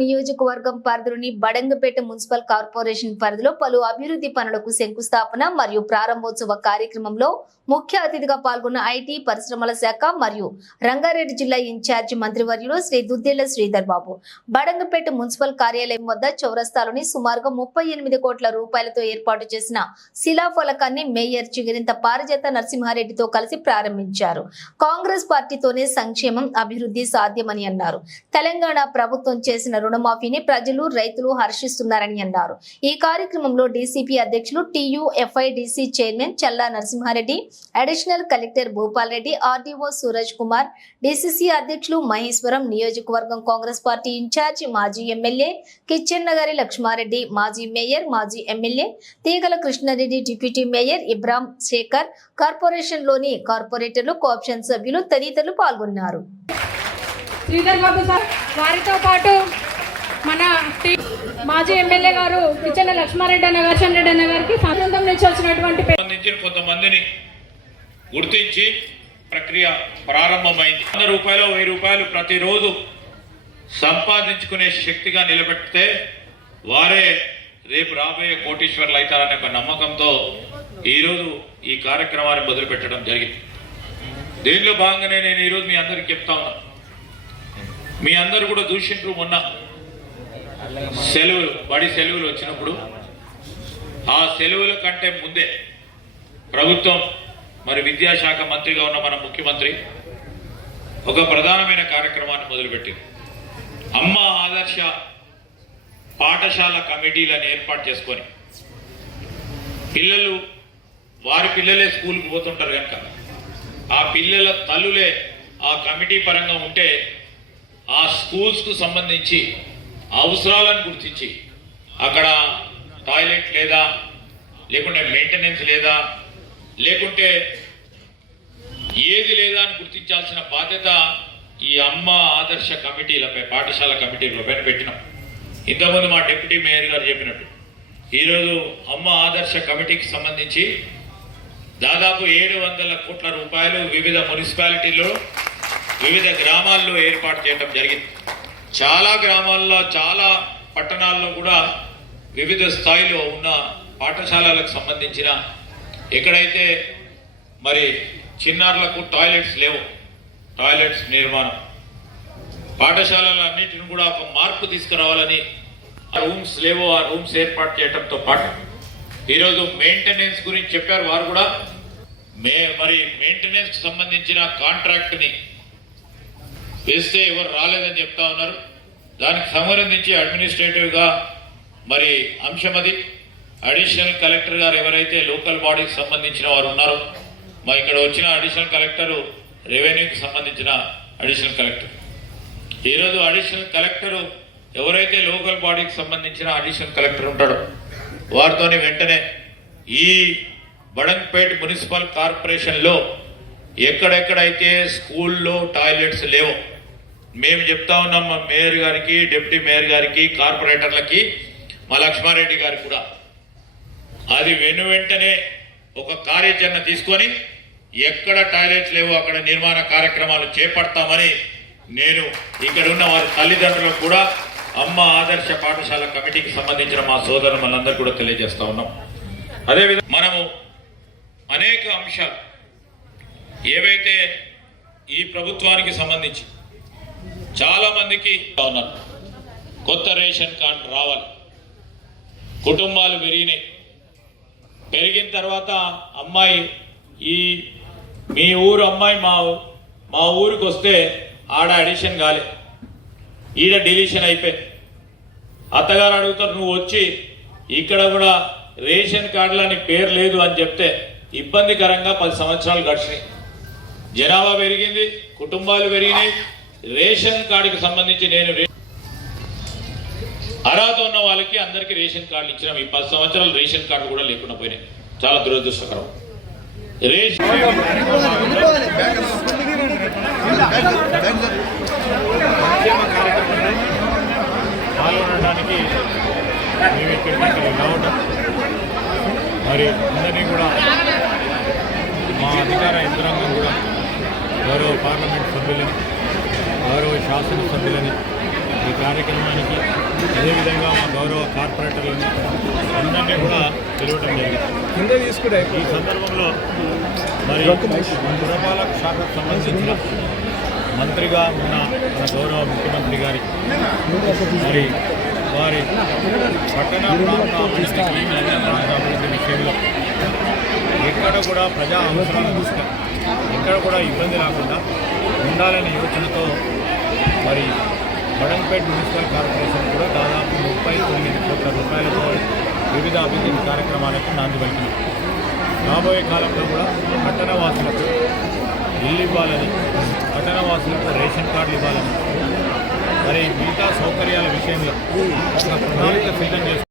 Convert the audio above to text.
నియోజకవర్గం పరిధిలోని Badangpet municipal corporation పరిధిలో పలు అభివృద్ధి పనులకు శంకుస్థాపన మరియు ప్రారంభోత్సవ కార్యక్రమంలో ముఖ్య అతిథిగా పాల్గొన్న ఐటీ పరిశ్రమల శాఖ మరియు రంగారెడ్డి జిల్లా ఇన్ఛార్జి మంత్రివర్యులు శ్రీ దుద్దేళ్ళ శ్రీధర్ బాబు. బడంగపేట మున్సిపల్ కార్యాలయం వద్ద చౌరస్తాలోని సుమారుగా ముప్పై ఎనిమిది కోట్ల రూపాయలతో ఏర్పాటు చేసిన శిలాఫలకాన్ని మేయర్ చిగిరింత పారిజాత నరసింహారెడ్డితో కలిసి ప్రారంభించారు. కాంగ్రెస్ పార్టీతోనే సంక్షేమం అభివృద్ధి సాధ్యమని అన్నారు. తెలంగాణ ప్రభుత్వం చేసిన రుణమాఫీని ప్రజలు రైతులు హర్షిస్తున్నారని అన్నారు. ఈ కార్యక్రమంలో డీసీపీ అధ్యక్షులు TUFIDC chairman Challa Narasimha Reddy additional collector Bhupal Reddy RDO Suraj Kumar DCC అధ్యక్షులు మహేశ్వరం నియోజకవర్గం కాంగ్రెస్ పార్టీ ఇన్ఛార్జి మాజీ ఎమ్మెల్యే కిచ్చెన్ లక్ష్మారెడ్డి మాజీ మేయర్ మాజీ MLA Teegala Krishna Reddy deputy mayor Ibram Shekar కార్పొరేషన్లోని కార్పొరేటర్లు కోఆప్షన్ సభ్యులు తదితరులు పాల్గొన్నారు. వారితో పాటు మన మాజీ ఎమ్మెల్యే గారు పిచ్చల లక్ష్మారెడ్డి అన్న గారు రెడ్డి అన్న గారికి సంబంధం నుంచి వచ్చినటువంటి కొంతమందిని గుర్తించి ప్రక్రియ ప్రారంభమైంది. వంద రూపాయలు వెయ్యి రూపాయలు ప్రతిరోజు సంపాదించుకునే శక్తిగా నిలబెడితే వారే రేపు రాబోయే కోటీశ్వర్లు అవుతారనే ఒక నమ్మకంతో ఈరోజు ఈ కార్యక్రమాన్ని మొదలుపెట్టడం జరిగింది. దీనిలో భాగంగానే నేను ఈరోజు మీ అందరికి చెప్తా ఉన్నా. మీ అందరు కూడా దూషించు మొన్న సెలవులు బడి సెలవులు వచ్చినప్పుడు ఆ సెలవుల కంటే ముందే ప్రభుత్వం మరి విద్యాశాఖ మంత్రిగా ఉన్న మన ముఖ్యమంత్రి ఒక ప్రధానమైన కార్యక్రమాన్ని మొదలుపెట్టింది. అమ్మ ఆదర్శ పాఠశాల కమిటీలను ఏర్పాటు చేసుకొని పిల్లలు వారి పిల్లలే స్కూల్కి పోతుంటారు కనుక ఆ పిల్లల తల్లులే ఆ కమిటీ పరంగా ఉంటే ఆ స్కూల్స్కు సంబంధించి అవసరాలను గుర్తించి అక్కడ టాయిలెట్ లేదా లేకుంటే మెయింటెనెన్స్ లేదా లేకుంటే ఏది లేదా అని గుర్తించాల్సిన బాధ్యత ఈ అమ్మ ఆదర్శ కమిటీలపై పాఠశాల కమిటీలపై పెట్టినాం. ఇంతకుముందు మా డిప్యూటీ మేయర్ గారు చెప్పినట్టు. ఈరోజు అమ్మ ఆదర్శ కమిటీకి సంబంధించి దాదాపు ఏడు వందల కోట్ల రూపాయలు వివిధ మున్సిపాలిటీల్లో వివిధ గ్రామాల్లో ఏర్పాటు చేయడం జరిగింది. చాలా గ్రామాల్లో చాలా పట్టణాల్లో కూడా వివిధ స్థాయిలో ఉన్న పాఠశాలలకు సంబంధించిన ఎక్కడైతే మరి చిన్నారులకు టాయిలెట్స్ లేవు టాయిలెట్స్ నిర్మాణం పాఠశాలలన్నింటిని కూడా ఒక మార్పు తీసుకురావాలని ఆ రూమ్స్ లేవో ఆ రూమ్స్ ఏర్పాటు చేయడంతో పాటు ఈరోజు మెయింటెనెన్స్ గురించి చెప్పారు వారు కూడా. మే మరి మెయింటెనెన్స్ సంబంధించిన కాంట్రాక్ట్ని వేస్తే ఎవరు రాలేదని చెప్తా ఉన్నారు. దానికి సంబంధించి అడ్మినిస్ట్రేటివ్గా మరి అంశం అది అడిషనల్ కలెక్టర్ గారు ఎవరైతే లోకల్ బాడీకి సంబంధించిన వారు ఉన్నారో మా ఇక్కడ వచ్చిన అడిషనల్ కలెక్టరు రెవెన్యూకి సంబంధించిన అడిషనల్ కలెక్టర్. ఈరోజు అడిషనల్ కలెక్టరు ఎవరైతే లోకల్ బాడీకి సంబంధించిన అడిషనల్ కలెక్టర్ ఉంటాడో వారితోని వెంటనే ఈ బడంపేట్ మున్సిపల్ కార్పొరేషన్లో ఎక్కడెక్కడైతే స్కూల్లో టాయిలెట్స్ లేవో మేము చెప్తా ఉన్నాం మా మేయర్ గారికి డిప్యూటీ మేయర్ గారికి కార్పొరేటర్లకి మా లక్ష్మారెడ్డి గారు కూడా. అది వెను వెంటనే ఒక కార్యాచరణ తీసుకొని ఎక్కడ టాయిలెట్స్ లేవో అక్కడ నిర్మాణ కార్యక్రమాలు చేపడతామని నేను ఇక్కడ ఉన్న వారి తల్లిదండ్రులకు కూడా అమ్మ ఆదర్శ పాఠశాల కమిటీకి సంబంధించిన మా సోదరు మనందరూ కూడా తెలియజేస్తా ఉన్నాం. అదేవిధంగా మనము అనేక అంశాలు ఏవైతే ఈ ప్రభుత్వానికి సంబంధించి చాలా మందికి ఉన్నారు. కొత్త రేషన్ కార్డు రావాలి. కుటుంబాలు పెరిగినాయి. పెరిగిన తర్వాత అమ్మాయి ఈ మీ ఊరు అమ్మాయి మా మా ఊరికి వస్తే ఆడ అడిషన్ కాలే. ఈడ డిలీషన్ అయిపోయింది. అత్తగారు అడుగుతారు నువ్వు వచ్చి ఇక్కడ కూడా రేషన్ కార్డులని పేరు లేదు అని చెప్తే ఇబ్బందికరంగా పది సంవత్సరాలు గడిచినాయి. జనాభా పెరిగింది కుటుంబాలు పెరిగినాయి రేషన్ కార్డుకి సంబంధించి నేను అర్హత ఉన్న వాళ్ళకి అందరికీ రేషన్ కార్డులు ఇచ్చినాం. ఈ పది సంవత్సరాలు రేషన్ కార్డు కూడా లేకుండా పోయినాయి. చాలా దురదృష్టకరం. రేషన్ పాల్గొనడానికి మేము ఇక్కడికి రావడం మరి అందరినీ కూడా మా అధికార యంత్రాంగం కూడా గౌరవ పార్లమెంట్ సభ్యులను గౌరవ శాసనసభ్యులని ఈ కార్యక్రమానికి అదేవిధంగా మా గౌరవ కార్పొరేటర్లను అందరినీ కూడా పిలవడం జరిగింది. ఈ సందర్భంలో మరి పురపాలక శాఖకు సంబంధించిన మంత్రిగా ఉన్న మన గౌరవ ముఖ్యమంత్రి గారి మరి వారి పట్టణ అభివృద్ధి ప్రాంత అభివృద్ధి విషయంలో ఎక్కడ కూడా ప్రజా అవసరాల దృష్ట్యా ఎక్కడ కూడా ఇబ్బంది రాకుండా ఉండాలనే యోచనతో మరి బడంపేట్ మున్సిపల్ కార్పొరేషన్ కూడా దాదాపు ముప్పై తొమ్మిది కోట్ల రూపాయలతో వివిధ అభివృద్ధి కార్యక్రమాలకు నాంది పలికింది. రాబోయే కాలంలో కూడా పట్టణవాసులకు ఇల్లు ఇవ్వాలని పట్టణవాసులకు రేషన్ కార్డులు ఇవ్వాలని మరి మిగతా సౌకర్యాల విషయంలో ఒక ప్రణాళిక సిద్ధం చేసి